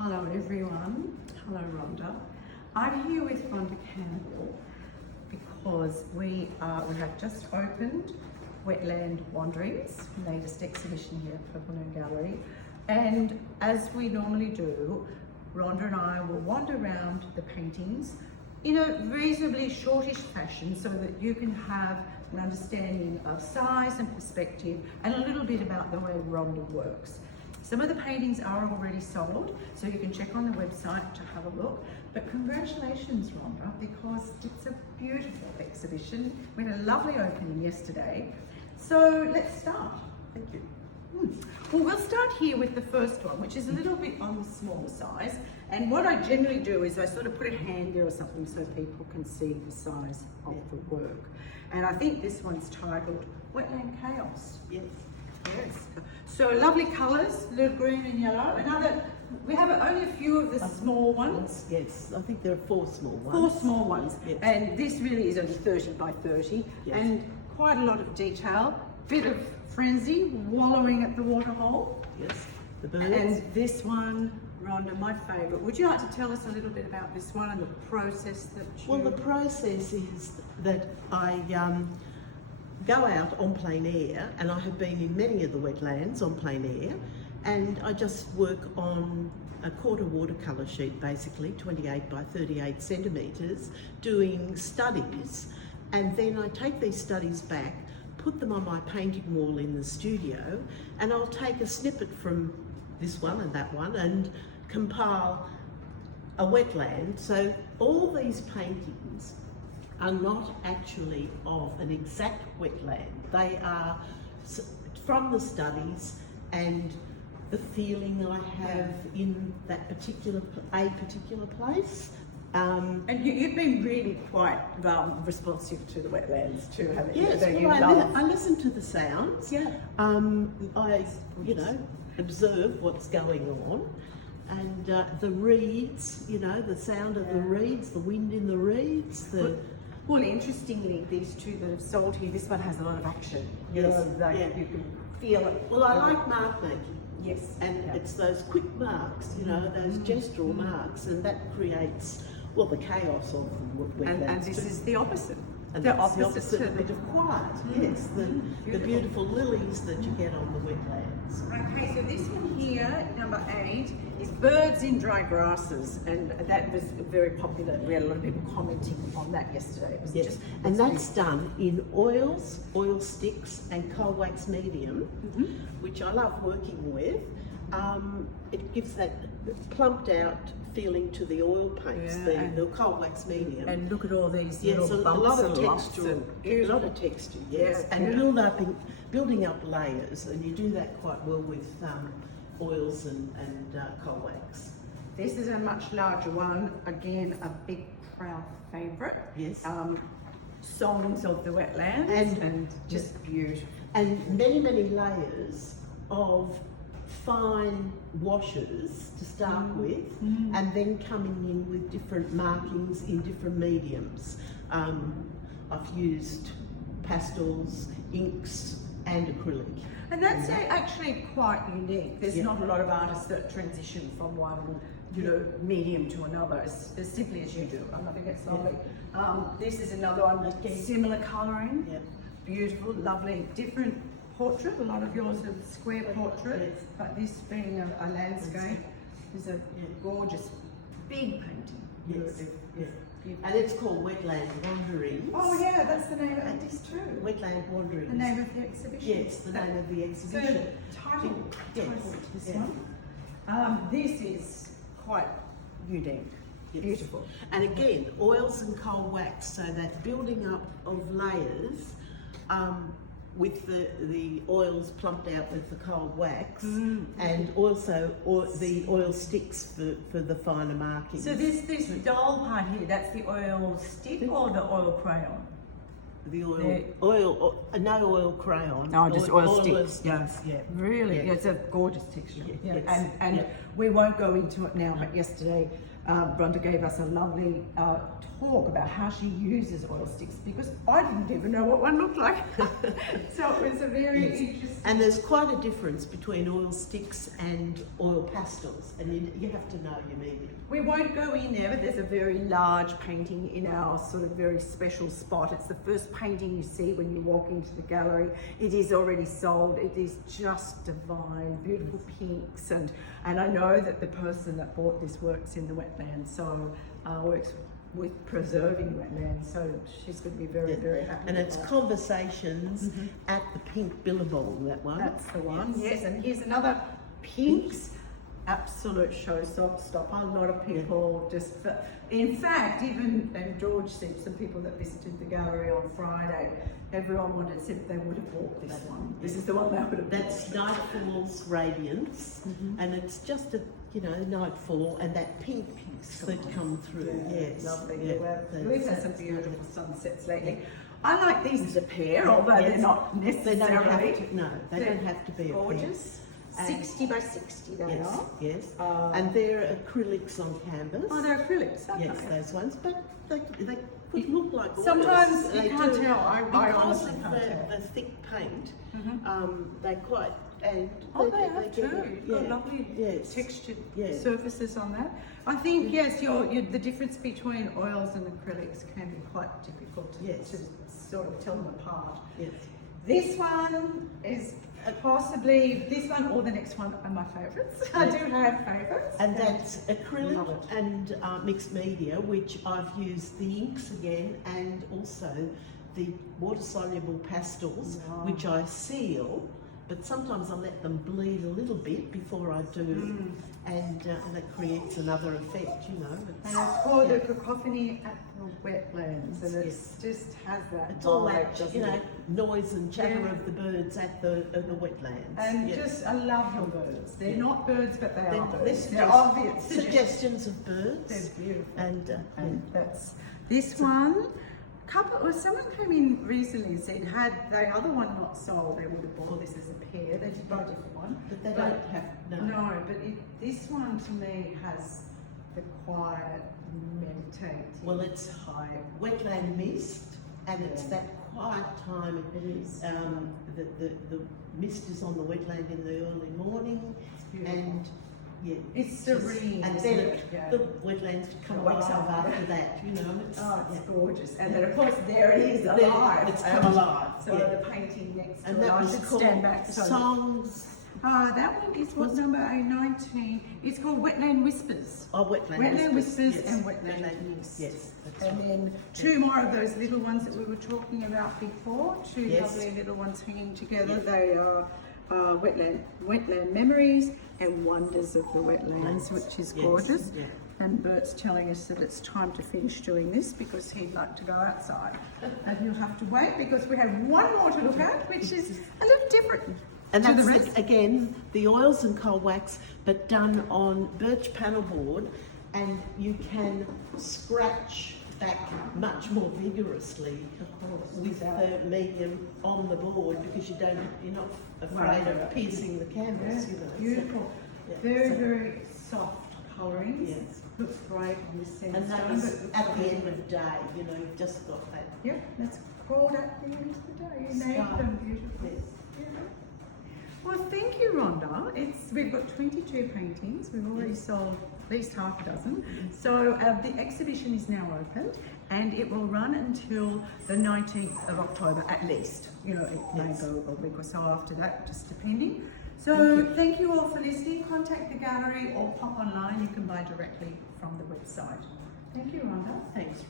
Hello everyone. Hello Rhonda. I'm here with Rhonda Campbell because we have just opened Wetland Wanderings, latest exhibition here at Purple Moon Gallery. And as we normally do, Rhonda and I will wander around the paintings in a reasonably shortish fashion so that you can have an understanding of size and perspective and a little bit about the way Rhonda works. Some of the paintings are already sold, so you can check on the website to have a look. But congratulations, Rhonda, because it's a beautiful exhibition. We had a lovely opening yesterday. So let's start. Thank you. Well, we'll start here with the first one, which is a little bit on the smaller size. And what I generally do is I sort of put a hand there or something so people can see the size of the work. And I think this one's titled Wetland Chaos. Yes. Yes. So lovely colours, little green and yellow. We have only a few of the small ones. Yes, I think there are 4 small ones. 4 small ones. Yes. And this really is only 30 by 30. Yes. And quite a lot of detail. Bit of frenzy, wallowing at the waterhole. Yes, the birds. And this one, Rhonda, my favourite. Would you like to tell us a little bit about this one and the process that you... Well, the process is that I go out on plein air, and I have been in many of the wetlands on plein air, and I just work on a quarter watercolour sheet, basically 28 by 38 centimetres, doing studies, and then I take these studies back, put them on my painting wall in the studio, and I'll take a snippet from this one and that one and compile a wetland. So all these paintings are not actually of an exact wetland. They are from the studies and the feeling I have in that particular place. And you've been really quite responsive to the wetlands too, haven't you? Yes, I listen to the sounds. Yeah. I, observe what's going on. And the reeds, the sound of the reeds, the wind in the reeds. Well, interestingly, these two that have sold here, this one has a lot of action. Yes. You can feel it. Well, I like mark making. Yes. And it's those quick marks, those gestural marks, and that creates, the chaos of the wetlands. And this is the opposite. And the that's opposite a bit of quiet, yes, the beautiful lilies that you get on the wetlands. Okay, so this one here, number 8, is birds in dry grasses, and that was very popular. We had a lot of people commenting on that yesterday. It was yes, and that's done in oils, oil sticks, and coal wax medium, which I love working with. It gives that plumped out feeling to the oil paints, the coal wax medium. And look at all these yes, little bumps a lot of and texture, a lot of texture, yes, and building up layers, and you do that quite well with oils and coal wax. This is a much larger one, again a big crowd favourite. Yes. Songs of the wetlands and just beautiful. And many layers of fine washes to start with, and then coming in with different markings in different mediums. I've used pastels, inks, and acrylic. And that's actually quite unique. There's not a lot of artists that transition from one medium to another as simply as you do. I think it's lovely. This is another one, similar colouring, beautiful, lovely, different portrait. A lot of yours are square portraits, but this being a landscape is a gorgeous, big painting. Yes. And it's called Wetland Wanderings. Oh yeah, that's the name of this too. Wetland Wanderings. The name of the exhibition. Yes, the name of the exhibition. So, title this one. This is quite unique. Yes. Beautiful. And again, oils and coal wax, so that building up of layers with the oils plumped out with the coal wax, and also the oil sticks for the finer markings. So this dull part here, that's the oil stick or the oil crayon? The no oil crayon. No, just oil sticks. Yes, yeah. Really, yeah. It's a gorgeous texture. Yeah. And we won't go into it now, but yesterday Rhonda gave us a lovely talk about how she uses oil sticks, because I didn't even know what one looked like. So it was a very interesting. And there's quite a difference between oil sticks and oil pastels, and you have to know your medium. We won't go in there, but there's a very large painting in our sort of very special spot. It's the first painting you see when you walk into the gallery. It is already sold. It is just divine, beautiful pinks, and I know that the person that bought this works in the wetlands, so works with preserving wetlands, so she's going to be very, very happy. And with it's that. Conversations at the Pink Billabong, that one. That's the one, yes. And here's another pinks. Absolute showstopper. A lot of people in fact, even, and George said, some people that visited the gallery on Friday, everyone wanted, said they would have bought this one. This is the one they would have bought. That's Nightfall's Radiance, and it's just a, nightfall, and that pink pinks that come through. Yes, lovely. Yeah, We've had some beautiful sunsets lately. I like these as a pair, although they're not necessarily. They don't have to be gorgeous. 60 by 60 they are. Yes, and they're acrylics on canvas. Oh, they're acrylics, aren't yes, they? those ones, but they could look like oils. Sometimes you They can't do. tell. I Because honestly of can't tell. the thick paint, they're quite, and Oh, they have too. get- You've got lovely yes. textured Yes. surfaces on that. I think, yes, the difference between oils and acrylics can be quite difficult to sort of tell them apart. Yes. This one is possibly, this one or the next one are my favourites. I do have favourites. And that's Love acrylic it. and mixed media, which I've used the inks again, and also the water-soluble pastels, Wow. which I seal, but sometimes I let them bleed a little bit before I do, and that creates another effect, And it's called the Cacophony at the Wetlands, and it just has that It's all vibe, that, doesn't it? noise and chatter Yeah. of the birds at the wetlands. And Yes. I love your birds. They're not birds, but they are birds. They're They're obvious suggestions of birds. They're beautiful. And That's this one. Someone came in recently and said, had the other one not sold, they would have bought this as a pair. They did buy a different one. but they don't have No, but this one to me has the quiet, meditative. Well, it's high. wetland mist, and it's that quiet time. It is. The mist is on the wetland in the early morning, It's beautiful. and It's serene, and isn't then it? Yeah. the wetlands come Wakes alive up. after that. It's, It's gorgeous. And then of course there it is alive. It's come alive. So the painting next to And it, that I was should called stand back. So Songs. that one is what number 19. It's called Wetland Whispers. Oh, Wetland Wetland Whispers yes. and Wetland Mist. Yes, that's And right. then two more of those little ones that we were talking about before. Two Yes. lovely little ones hanging together. Yes. They are wetland memories and wonders of the wetlands, which is Yes, gorgeous. yeah. And Bert's telling us that it's time to finish doing this because he'd like to go outside. And he'll have to wait because we have one more to look at, which is a little different. And to that's the rest. again the oils and coal wax, but done on birch panel board, and you can scratch back much more vigorously with the medium on the board because you're not afraid of piercing the canvas. Beautiful. Yeah. Very, very soft colourings. Yes. Looks great on the sandstone. And that is at the end of day, you've just got that. Yeah, that's called at the end of the day. You named Sky. them beautiful. Yes. Yeah. Well, thank you, Rhonda. We've got 22 paintings. We've already sold at least half a dozen. So the exhibition is now open and it will run until the 19th of October at least. It may go a week or so after that, just depending. So thank you all for listening. Contact the gallery or pop online. You can buy directly from the website. Thank you, Rhonda. Thanks.